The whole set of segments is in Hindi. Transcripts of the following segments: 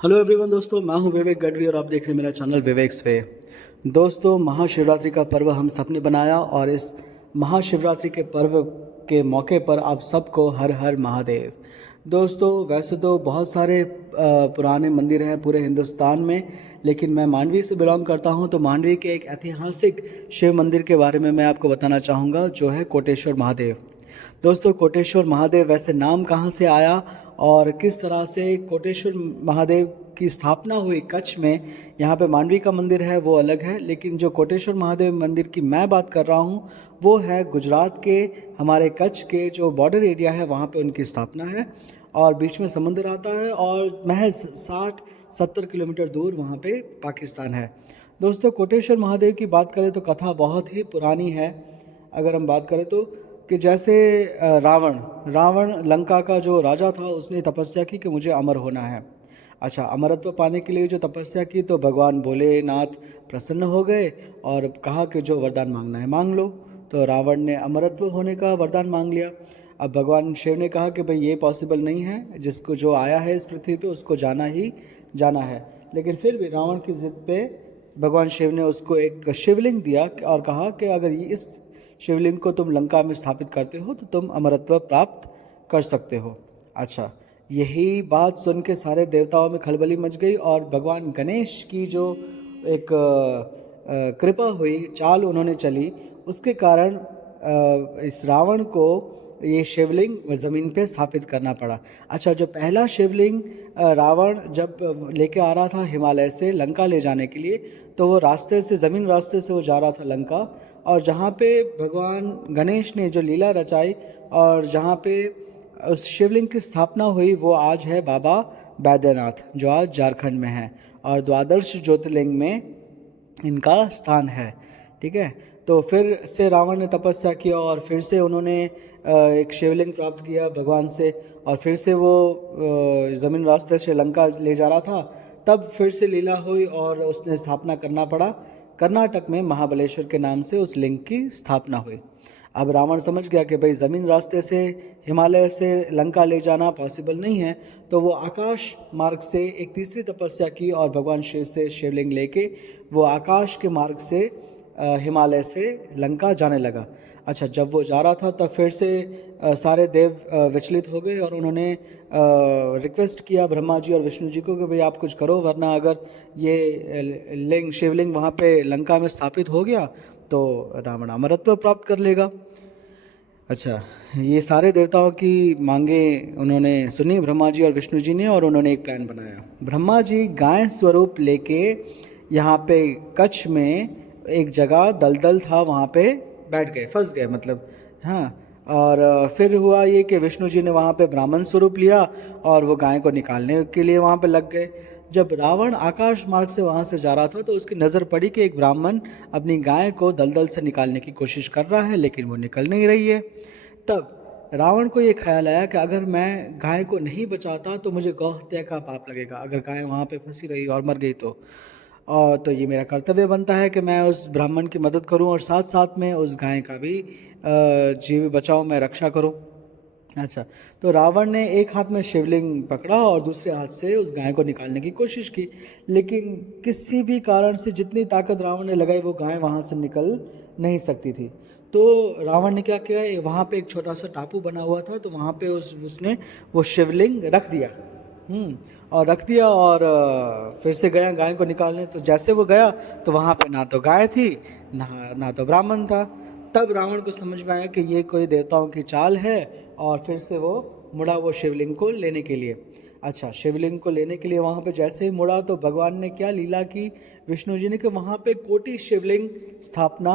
हेलो एवरीवन दोस्तों, मैं हूं विवेक गढ़वी और आप देख रहे हैं मेरा चैनल विवेक्स वे। दोस्तों, महाशिवरात्रि का पर्व हम सब ने बनाया और इस महाशिवरात्रि के पर्व के मौके पर आप सबको हर हर महादेव। दोस्तों, वैसे तो बहुत सारे पुराने मंदिर हैं पूरे हिंदुस्तान में, लेकिन मैं मांडवी से बिलोंग करता हूं, तो मांडवी के एक ऐतिहासिक शिव मंदिर के बारे में मैं आपको बताना चाहूँगा, जो है कोटेश्वर महादेव। दोस्तों, कोटेश्वर महादेव वैसे नाम कहाँ से आया और किस तरह से कोटेश्वर महादेव की स्थापना हुई कच्छ में। यहाँ पे मांडवी का मंदिर है वो अलग है, लेकिन जो कोटेश्वर महादेव मंदिर की मैं बात कर रहा हूँ वो है गुजरात के हमारे कच्छ के जो बॉर्डर एरिया है वहाँ पे उनकी स्थापना है। और बीच में समुद्र आता है और महज 60-70 किलोमीटर दूर वहाँ पे पाकिस्तान है। दोस्तों, कोटेश्वर महादेव की बात करें तो कथा बहुत ही पुरानी है। अगर हम बात करें तो कि जैसे रावण लंका का जो राजा था, उसने तपस्या की कि मुझे अमर होना है। अच्छा, अमरत्व पाने के लिए जो तपस्या की तो भगवान भोलेनाथ प्रसन्न हो गए और कहा कि जो वरदान मांगना है मांग लो। तो रावण ने अमरत्व होने का वरदान मांग लिया। अब भगवान शिव ने कहा कि भाई ये पॉसिबल नहीं है, जिसको जो आया है इस पृथ्वी पे उसको जाना ही जाना है। लेकिन फिर भी रावण की जिद पे भगवान शिव ने उसको एक शिवलिंग दिया और कहा कि अगर इस शिवलिंग को तुम लंका में स्थापित करते हो तो तुम अमरत्व प्राप्त कर सकते हो। अच्छा, यही बात सुन के सारे देवताओं में खलबली मच गई और भगवान गणेश की जो एक कृपा हुई, चाल उन्होंने चली, उसके कारण इस रावण को ये शिवलिंग ज़मीन पे स्थापित करना पड़ा। अच्छा, जो पहला शिवलिंग रावण जब लेके आ रहा था हिमालय से लंका ले जाने के लिए, तो वो रास्ते से ज़मीन रास्ते से वो जा रहा था लंका, और जहाँ पे भगवान गणेश ने जो लीला रचाई और जहाँ पे उस शिवलिंग की स्थापना हुई वो आज है बाबा बैद्यनाथ, जो आज झारखंड में है और द्वादश ज्योतिर्लिंग में इनका स्थान है। ठीक है, तो फिर से रावण ने तपस्या किया और फिर से उन्होंने एक शिवलिंग प्राप्त किया भगवान से, और फिर से वो ज़मीन रास्ते से लंका ले जा रहा था। तब फिर से लीला हुई और उसने स्थापना करना पड़ा। कर्नाटक में महाबलेश्वर के नाम से उस लिंग की स्थापना हुई। अब रावण समझ गया कि भाई ज़मीन रास्ते से हिमालय से लंका ले जाना पॉसिबल नहीं है, तो वो आकाश मार्ग से एक तीसरी तपस्या की और भगवान शिव से शिवलिंग लेके वो आकाश के मार्ग से हिमालय से लंका जाने लगा। अच्छा, जब वो जा रहा था तब फिर से सारे देव विचलित हो गए और उन्होंने रिक्वेस्ट किया ब्रह्मा जी और विष्णु जी को कि भाई आप कुछ करो, वरना अगर ये शिवलिंग वहाँ पे लंका में स्थापित हो गया तो रावण अमरत्व प्राप्त कर लेगा। अच्छा, ये सारे देवताओं की मांगे उन्होंने सुनी ब्रह्मा जी और विष्णु जी ने, और उन्होंने एक प्लान बनाया। ब्रह्मा जी गाय स्वरूप लेके यहाँ पे कच्छ में एक जगह दलदल था, वहाँ पे बैठ गए, फंस गए मतलब। हाँ, और फिर हुआ ये कि विष्णु जी ने वहाँ पे ब्राह्मण स्वरूप लिया और वो गाय को निकालने के लिए वहाँ पे लग गए। जब रावण आकाश मार्ग से वहाँ से जा रहा था तो उसकी नज़र पड़ी कि एक ब्राह्मण अपनी गाय को दलदल से निकालने की कोशिश कर रहा है, लेकिन वो निकल नहीं रही है। तब रावण को ये ख्याल आया कि अगर मैं गाय को नहीं बचाता तो मुझे गौ हत्या का पाप लगेगा, अगर गाय वहाँ पे फंसी रही और मर गई तो। और तो ये मेरा कर्तव्य बनता है कि मैं उस ब्राह्मण की मदद करूं और साथ साथ में उस गाय का भी जीव बचाऊं, मैं रक्षा करूं। अच्छा, तो रावण ने एक हाथ में शिवलिंग पकड़ा और दूसरे हाथ से उस गाय को निकालने की कोशिश की, लेकिन किसी भी कारण से जितनी ताकत रावण ने लगाई वो गाय वहाँ से निकल नहीं सकती थी। तो रावण ने क्या किया, वहाँ पे एक छोटा सा टापू बना हुआ था, तो वहाँ पे उसने वो शिवलिंग रख दिया। और रख दिया और फिर से गया गाय को निकालने। तो जैसे वो गया तो वहाँ पे ना तो गाय थी ना तो ब्राह्मण था। तब रावण को समझ में आया कि ये कोई देवताओं की चाल है, और फिर से वो मुड़ा वो शिवलिंग को लेने के लिए। अच्छा, शिवलिंग को लेने के लिए वहाँ पे जैसे ही मुड़ा तो भगवान ने क्या लीला की, विष्णु जी ने, कि वहाँ पे कोटि शिवलिंग स्थापना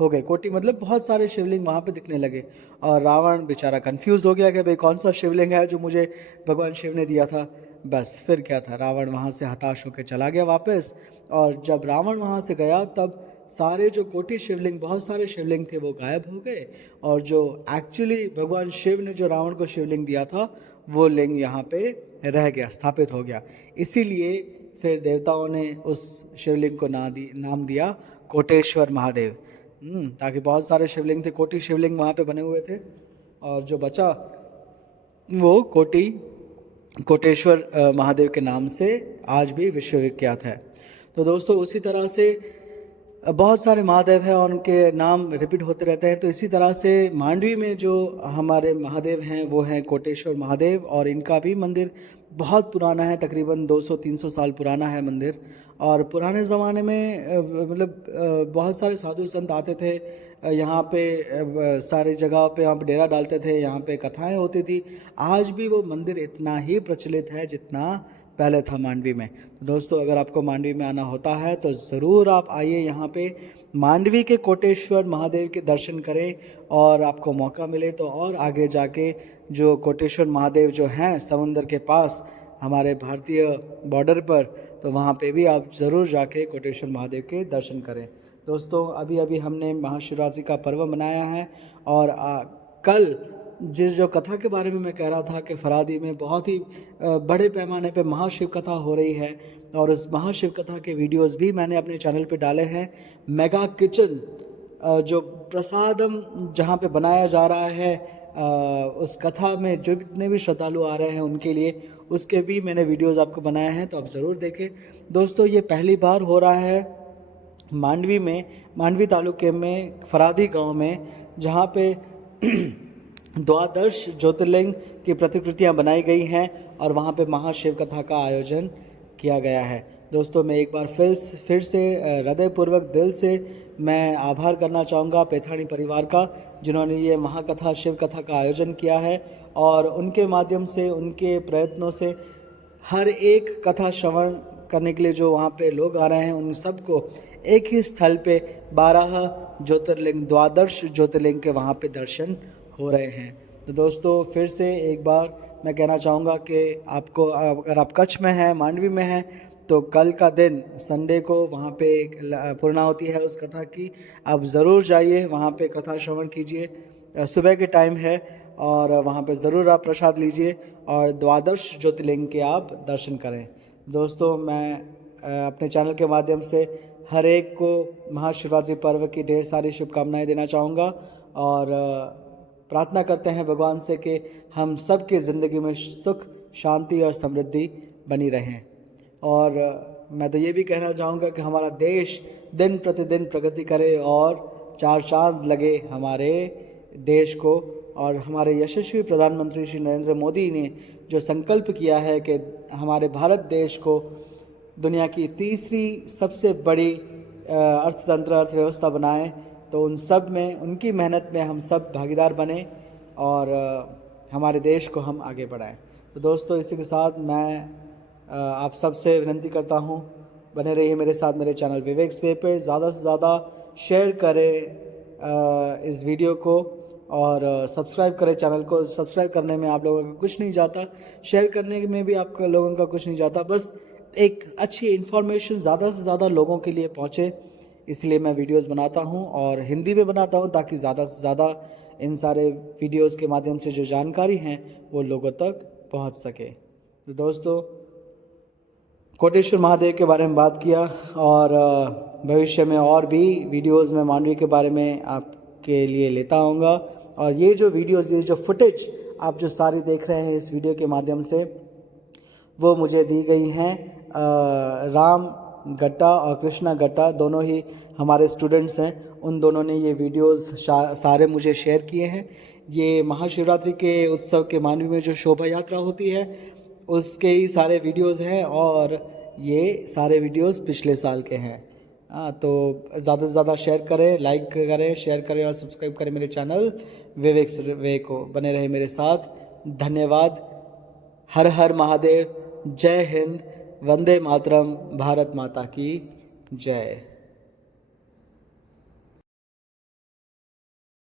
हो गए। कोटि मतलब बहुत सारे शिवलिंग वहाँ पे दिखने लगे, और रावण बेचारा कंफ्यूज हो गया कि भाई कौन सा शिवलिंग है जो मुझे भगवान शिव ने दिया था। बस फिर क्या था, रावण वहाँ से हताश होकर चला गया वापस। और जब रावण वहाँ से गया तब सारे जो कोटि शिवलिंग, बहुत सारे शिवलिंग थे, वो गायब हो गए, और जो एक्चुअली भगवान शिव ने जो रावण को शिवलिंग दिया था वो लिंग यहाँ पे रह गया, स्थापित हो गया। इसीलिए फिर देवताओं ने उस शिवलिंग को नाम दिया कोटेश्वर महादेव। ताकि बहुत सारे शिवलिंग थे, कोटि शिवलिंग वहाँ पे बने हुए थे, और जो बचा वो कोटेश्वर महादेव के नाम से आज भी विश्वविख्यात है। तो दोस्तों उसी तरह से बहुत सारे महादेव हैं और उनके नाम रिपीट होते रहते हैं। तो इसी तरह से मांडवी में जो हमारे महादेव हैं वो हैं कोटेश्वर महादेव, और इनका भी मंदिर बहुत पुराना है, तकरीबन 200-300 साल पुराना है मंदिर। और पुराने ज़माने में बहुत सारे साधु संत आते थे यहाँ पे, सारी जगह पे यहाँ पे डेरा डालते थे, यहाँ पे कथाएं होती थी। आज भी वो मंदिर इतना ही प्रचलित है जितना पहले था मांडवी में। तो दोस्तों अगर आपको मांडवी में आना होता है तो ज़रूर आप आइए यहाँ पे, मांडवी के कोटेश्वर महादेव के दर्शन करें, और आपको मौका मिले तो और आगे जाके जो कोटेश्वर महादेव जो हैं समुंदर के पास हमारे भारतीय बॉर्डर पर, तो वहाँ पे भी आप ज़रूर जाके कोटेश्वर महादेव के दर्शन करें। दोस्तों अभी अभी हमने महाशिवरात्रि का पर्व मनाया है, और कल जो कथा के बारे में मैं कह रहा था कि फरादी में बहुत ही बड़े पैमाने पे महाशिव कथा हो रही है, और उस महाशिव कथा के वीडियोस भी मैंने अपने चैनल पे डाले हैं। मेगा किचन जो प्रसादम जहाँ पे बनाया जा रहा है, उस कथा में जो जितने भी श्रद्धालु आ रहे हैं उनके लिए, उसके भी मैंने वीडियोस आपको बनाए हैं, तो आप ज़रूर देखें। दोस्तों ये पहली बार हो रहा है मांडवी में, मांडवी तालुके में फरादी गांव में, जहाँ पे द्वादश ज्योतिर्लिंग की प्रतिकृतियां बनाई गई हैं और वहाँ पे महाशिव कथा का आयोजन किया गया है। दोस्तों मैं एक बार फिर से हृदयपूर्वक दिल से मैं आभार करना चाहूँगा पेथाणी परिवार का, जिन्होंने ये महाकथा शिव कथा का आयोजन किया है, और उनके माध्यम से, उनके प्रयत्नों से हर एक कथा श्रवण करने के लिए जो वहाँ पे लोग आ रहे हैं, उन सबको एक ही स्थल पे 12 ज्योतिर्लिंग, द्वादश ज्योतिर्लिंग के वहाँ पे दर्शन हो रहे हैं। तो दोस्तों फिर से एक बार मैं कहना चाहूँगा कि आपको, अगर आप कच्छ में हैं, मांडवी में हैं, तो कल का दिन संडे को वहाँ पे पूर्णाहुति है उस कथा की, आप ज़रूर जाइए, वहाँ पे कथा श्रवण कीजिए। सुबह के टाइम है और वहाँ पे ज़रूर आप प्रसाद लीजिए और द्वादश ज्योतिर्लिंग के आप दर्शन करें। दोस्तों मैं अपने चैनल के माध्यम से हर एक को महाशिवरात्रि पर्व की ढेर सारी शुभकामनाएं देना चाहूँगा, और प्रार्थना करते हैं भगवान से कि हम सब की ज़िंदगी में सुख, शांति और समृद्धि बनी रहें। और मैं तो ये भी कहना चाहूँगा कि हमारा देश दिन प्रतिदिन प्रगति करे और 4 चांद लगे हमारे देश को, और हमारे यशस्वी प्रधानमंत्री श्री नरेंद्र मोदी ने जो संकल्प किया है कि हमारे भारत देश को दुनिया की तीसरी सबसे बड़ी अर्थव्यवस्था बनाएं, तो उन सब में, उनकी मेहनत में हम सब भागीदार बने और हमारे देश को हम आगे बढ़ाएं। तो दोस्तों इसी के साथ मैं आप सब से विनती करता हूं, बने रहिए मेरे साथ मेरे चैनल विवेक्स वे पे, ज़्यादा से ज़्यादा शेयर करें इस वीडियो को, और सब्सक्राइब करें चैनल को। सब्सक्राइब करने में आप लोगों का कुछ नहीं जाता, शेयर करने में भी आप लोगों का कुछ नहीं जाता, बस एक अच्छी इन्फॉर्मेशन ज़्यादा से ज़्यादा लोगों के लिए पहुँचे, इसलिए मैं वीडियोस बनाता हूं, और हिंदी में बनाता हूं ताकि ज़्यादा से ज़्यादा इन सारे वीडियोस के माध्यम से जो जानकारी हैं वो लोगों तक पहुंच सके। तो दोस्तों कोटेश्वर महादेव के बारे में बात किया, और भविष्य में और भी वीडियोस में मांडवी के बारे में आपके लिए लेता आऊँगा। और ये जो वीडियोस, ये जो फुटेज आप जो सारी देख रहे हैं इस वीडियो के माध्यम से, वो मुझे दी गई हैं राम गट्टा और कृष्णा गट्टा, दोनों ही हमारे स्टूडेंट्स हैं। उन दोनों ने ये वीडियोस सारे मुझे शेयर किए हैं। ये महाशिवरात्रि के उत्सव के मांडवी में जो शोभा यात्रा होती है उसके ही सारे वीडियोस हैं, और ये सारे वीडियोस पिछले साल के हैं। तो ज़्यादा से ज़्यादा शेयर करें, लाइक करें, शेयर करें और सब्सक्राइब करें मेरे चैनल विवेक्स वे को। बने रहे मेरे साथ। धन्यवाद। हर हर महादेव। जय हिंद। वंदे मातरम। भारत माता की जय।